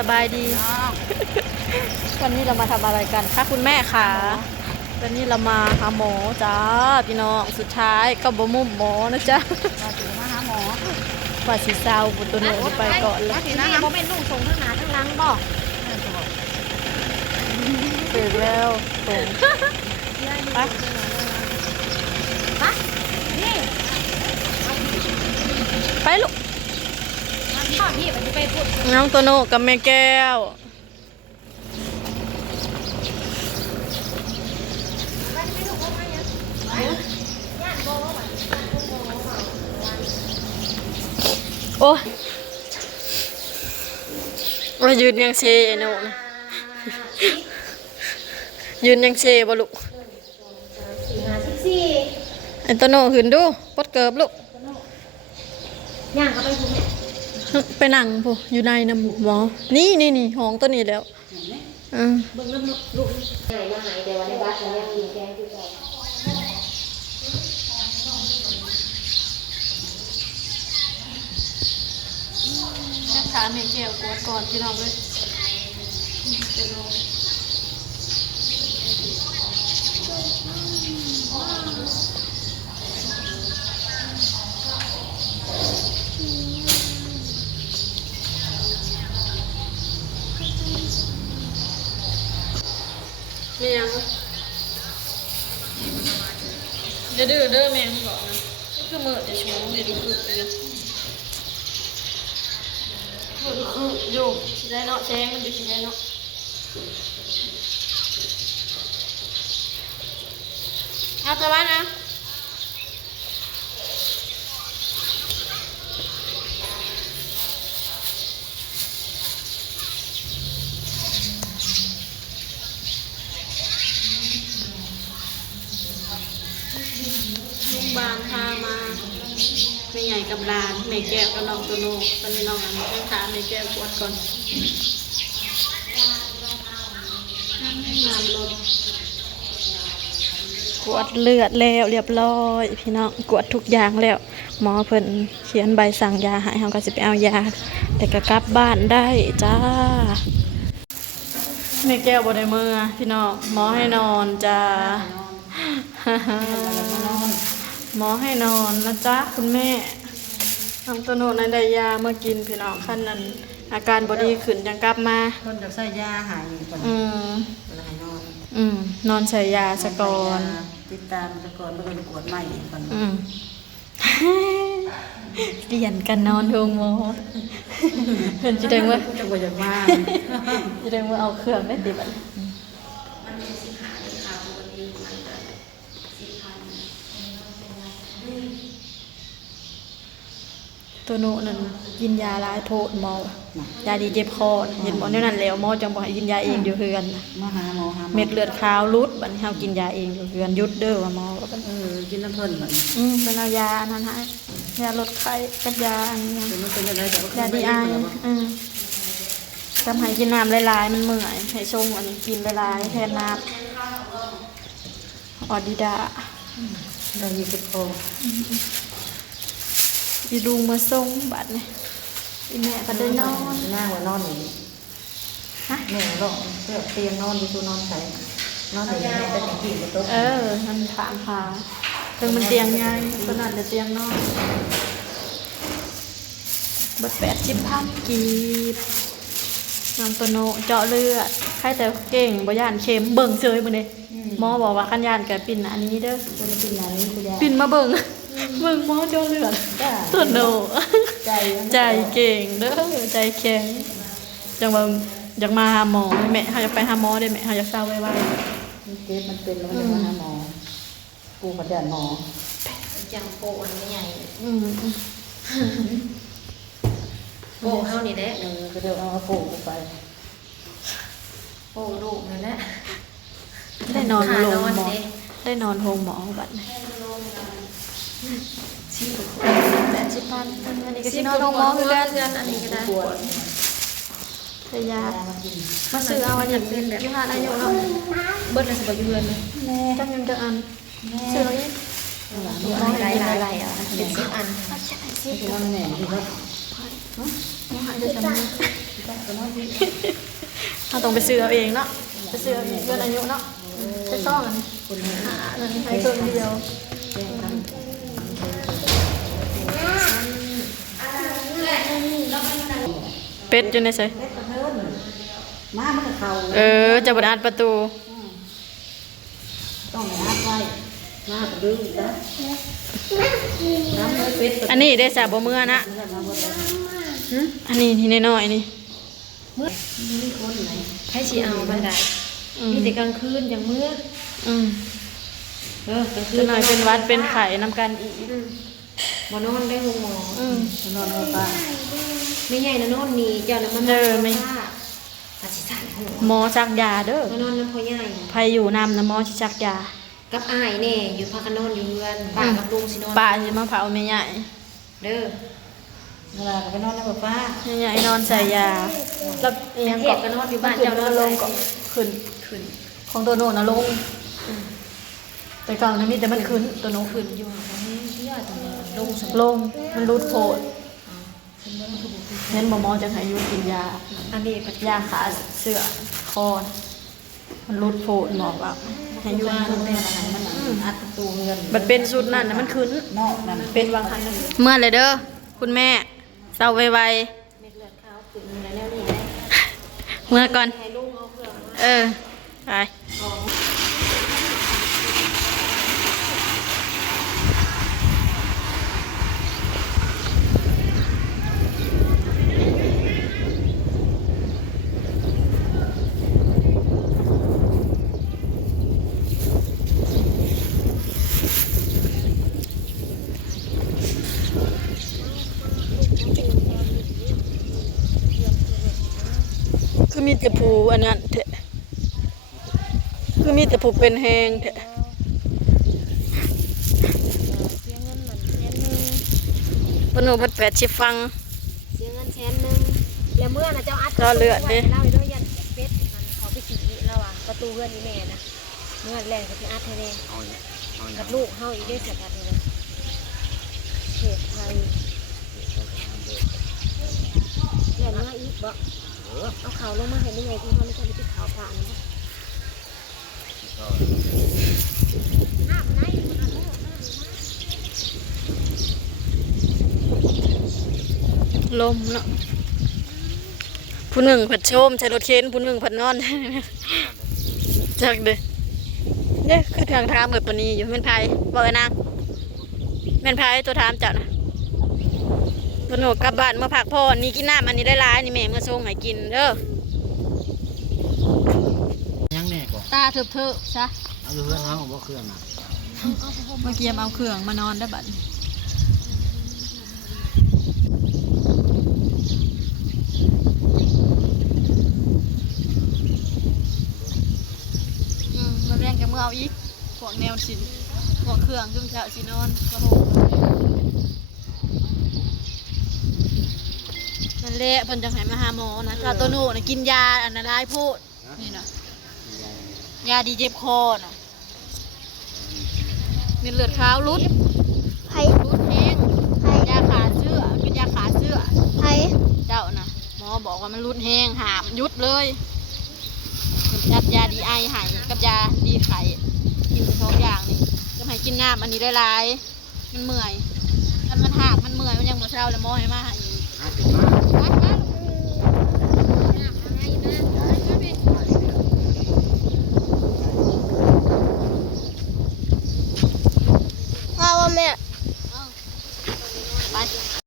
สบายดีวันนี้เรามาทำอะไรกันคะคุณแม่คะวันนี้เรามาหาหมอจ้าพี่น้องสุดท้ายก็บ่มุ่มหมอนะจ๊ะมาหาหมอว่าสีเศร้าบุตรโนไปก่อนเลยทีนี้โมเป็นลูกส่งทั้งหน้าทั้งหลังบ่ตื่นแล้วส่งไปนี่ไปลูกพี่มันจะไปพูดน้องตัวโนกับแม่แก้วโอ้ว่ายืนยังเชไอ้โนนะยืนยังเชบ่ลูกไอ้ตัวโนขึ้นดูปดเกิบลูกย่างก็ไปพูดไปนั่งผู้อยู่ในน้ำหมอนี่ห้องตัวนี้แล้วเบิ่งน้ำลูกหายมาหายแต่ว่าในบ้านเรายังกินแกงอยู่ก่อนขาแม่แก้วกดก่อนพี่น้องเลยมียังเดี๋ยวดื้อเด้อแม่บอกนะก็คือมือจะชูเดี๋ยวดูคือไปเลยอยู่ชิได้เนาะแจ้งมันอยู่ชิได้เนาะเอาตัวบ้านนะบางพามาไม่ใหญ่กับลานไม่แก้วกับน้องตัวโนตอนนี้น้องอันนี้ต้องถามไม่แก้วกวดก่อนน้ำลดกวดเลือดแล้วเรียบร้อยพี่น้องกวดทุกอย่างแล้วหมอเพิ่นเขียนใบสั่งยาให้เราก็จะไปเอายาแต่ก็กลับบ้านได้จ้าไม่แก้วบ่ได้มือพี่น้องหมอให้นอนจ้าหมอให้นอนนะจ๊ะคุณแม่ทำตัวโนนได้ยาเมื่อกินพี่น้องขั้นนั้นอาการบอดีขึ้นยังกลับมาคนจะใส่ยาหายก่อนนอนใส่ยาสะก่อนติดตามสะก่อนไม่ต้องกวดใหม่ก่อนเปลี่ยนกันนอนโรงหมอเห็นจีเดงว่าจะบ่อยากมาจีเดงว่าเอาเครื่องได้ติดบัดตัวโนนั่นกินยาหลายโพดหมอยาดีเจ็บคอเห็นหมอเนี่ยนั่นแล้วหมอจังบอกให้กินยาเองอยู่เฮือนมาหาหมอเม็ดเลือดขาวรุดบัดนี้เฮากินยาเองอยู่เฮือนยุดเด้อว่าหมอกินน้ำเพิ่นเหมือนเป็นเอายาอันนั้นให้ยาลดไข้กับยาอันนี้ยาดีไอทำให้กินน้ำหลายๆมันเมื่อยให้ชงอันนี้กินหลายๆแทนน้ำออดิดาเรามีสิบโคอีดูมาส่งบัดนี่อีแม่ก็ได้นอนหน้าว่านอนนี่แม่หลอกเตียงนอนดีตัวนอนใส่นอนอย่างนี้เป็นอย่างที่มันตุ๊กมันถามหาถึงมันเตียงไงขนาดจะเตียงนอนเบิด80,000กีบน้ำตัวโนเจาะเลือดใครแต่เก่งบ่ย่านเข็มเบิ่งเฉยมื้อนี้หมอบอกว่าคันย่านแกปิ่นอันนี้เด้อปิ่นมาเบิ่งหมอเจาะเลือดตัวโนใจเก่งเด้อใจแข็งจังว่าอยากมาหาหมอแม่เฮาอยากไปหาหมอได้แม่เฮาอยากเศร้าไว้เจ็บมันเป็นแล้วมันจะมาหาหมอปูกระดานหมอจังโปอันใหญ่โปเท่านี้แหละก็เดี๋ยวเอาปูไปโปลูกนั่นแหละได้นอนโรงหมอได้นอนโรงหมอบัดนี้80,000อันนี้ก็สินอนโรงหมอคือกันอันนี้ก็ได้แต่ยามาซื้อเอาอันอย่างอื่นแบบอยู่หาอายุเนาะเบิดเลยสิบ่อยู่เรือนเลยจังยังจะอันซื้อเอาอีกหลายอ่ะเป็น10 อันนั่นแหละที่เขาหาจะจำ เราต้องไปซื้อเอาเองเนาะไปซื้อเอาเองเกินอายุเนาะไปซ่องอันนี้อันนี้ให้เครื่องเดียวเป็ดอยู่ในใส่ มามันก็เข้า จะบดอัดประตู ต้องอัดไว้มาก็ดึงจ้ะน้ำมันเป็ด อันนี้ได้สาบ่เมื่อนะอันนี้ที่น้อยๆนี่ มีคนไหน ให้สิเอามันได้มีแต่กลางคืนอย่างมื้อ อืม กลางคื จะหน่อยเป็นวัดเป็นไข่น้ำกันอีก บ่นอนได้ห้องหมอ นอนเอาป้า ไม่ใหญ่นะนอนนี่เจ้าน่ะมันอาสิสั่นหัว หมอซักยาเด้อ มานอนน้ำพ่อใหญ่ ไผอยู่นำนะหมอสิซักยา กับอ้ายแน่อยู่พากันนอนอยู่เรือนป้ากับลุงสินอน ป้าสิมาเผาแม่ใหญ่ เด้อ เวลาก็ไปนอนในป้า แม่ใหญ่นอนใส่ยาแล้วเอียง เฮ็ดก็นอนอยู่บ้านเจ้านอน ลงก็ขึ้น ขึ้น ของตัวโน่นนะลงแต่เก่านะมีแต่มันขึ้นตัวโน้นขึ้น อยู่หาแม่ที่ยอดตรงนี้ลงสม ลงมันรูดโผล่เน้นหมอจะให้อยู่กินยา อันนี้ก็ ยาขาเสื้อคอนะมันรูดโผล่หมอว่าให้อยู่ ตรงนี้มันอัดประตูเงิน มันเป็นสุดนั่นนะมันขึ้น นอกนั่น เป็นวางคันนั่นเมื่อเลยเด้อคุณแม่เศร้าไว เม็ดเลือดขาวขึ้นแล้วนี่ได้ ๆเมื่อก่อน ให้ลุงเอาเครื่องมา ไปคือมีแต่ผูอันนั้นเถอะคือมีแต่ผูเป็นแหงเถอะ เสียเงินมันแสนนึง ปนูเพัด80 ฟัง เสียเงินแสนนึงแล้วเมื่อน่ะเจ้าอัด รอเลือดดิ เล่าให้ด้วยยันเป็ดมันเขาไปขี่แล้วอ่ะประตูเฮือนนี่แม่นะเมื่อแรงก็สิอัดให้แน่กับลูกเฮาอีกได้สักอันนึงนะเหตุไทยแล่นมาอีกบ่เอาเขาลงมาให้ได้ไงที่เขาไม่ใช่ไปติดเขาผ่านนะ ลมเนาะผู้หนึ่งผัดโชมใช้รถเข็นผู้หนึ่งผัดนอน จากเด้อเนี่ยคือทางทางแบบปานนี้อยู่แม่นไผบอกไอ้นางแม่นไผตัวถามเจ้านะปนูกลับบ้านมาพักผ่อนนี่กินน้ำอันนี้ได้หลายนี่แม่เมื่อส่งให้กินเด้อ ยังแน่ก่อน ตาเถิบๆซะ เอาอยู่เพื่อนเขาบอกว่าเครื่องน่ะ เมื่อกี้เอาเครื่องมานอนได้บัดมาแรงกับมือเอาอีกพวกแนวสินพวกเครื่องจุ่มเจ้าสินอนกระโหนั่นแหละเพิ่นจังให้มาหาหมอนะถ้าตัวโน่น่ะกินยาอันนั้นหลายโพดนี่นะยาดีเจ็บคอน่ะมีเลือดขาวรุดรุดแห้งยาขาเสื้อมันเป็นยาขาเสื้อเจ้านะหมอบอกว่ามันรุดแห้งหามยุดเลยจัดยาดีไอให้กับยาดีไข่กินไปสองอย่างนี่จะให้กินน้ำอันนี้ได้หลายมันเมื่อยมันหักมันเมื่อยมันยังบ่เช้าเลยหมอให้มาให้อีก น่าติดมาก พ่อว่าแม่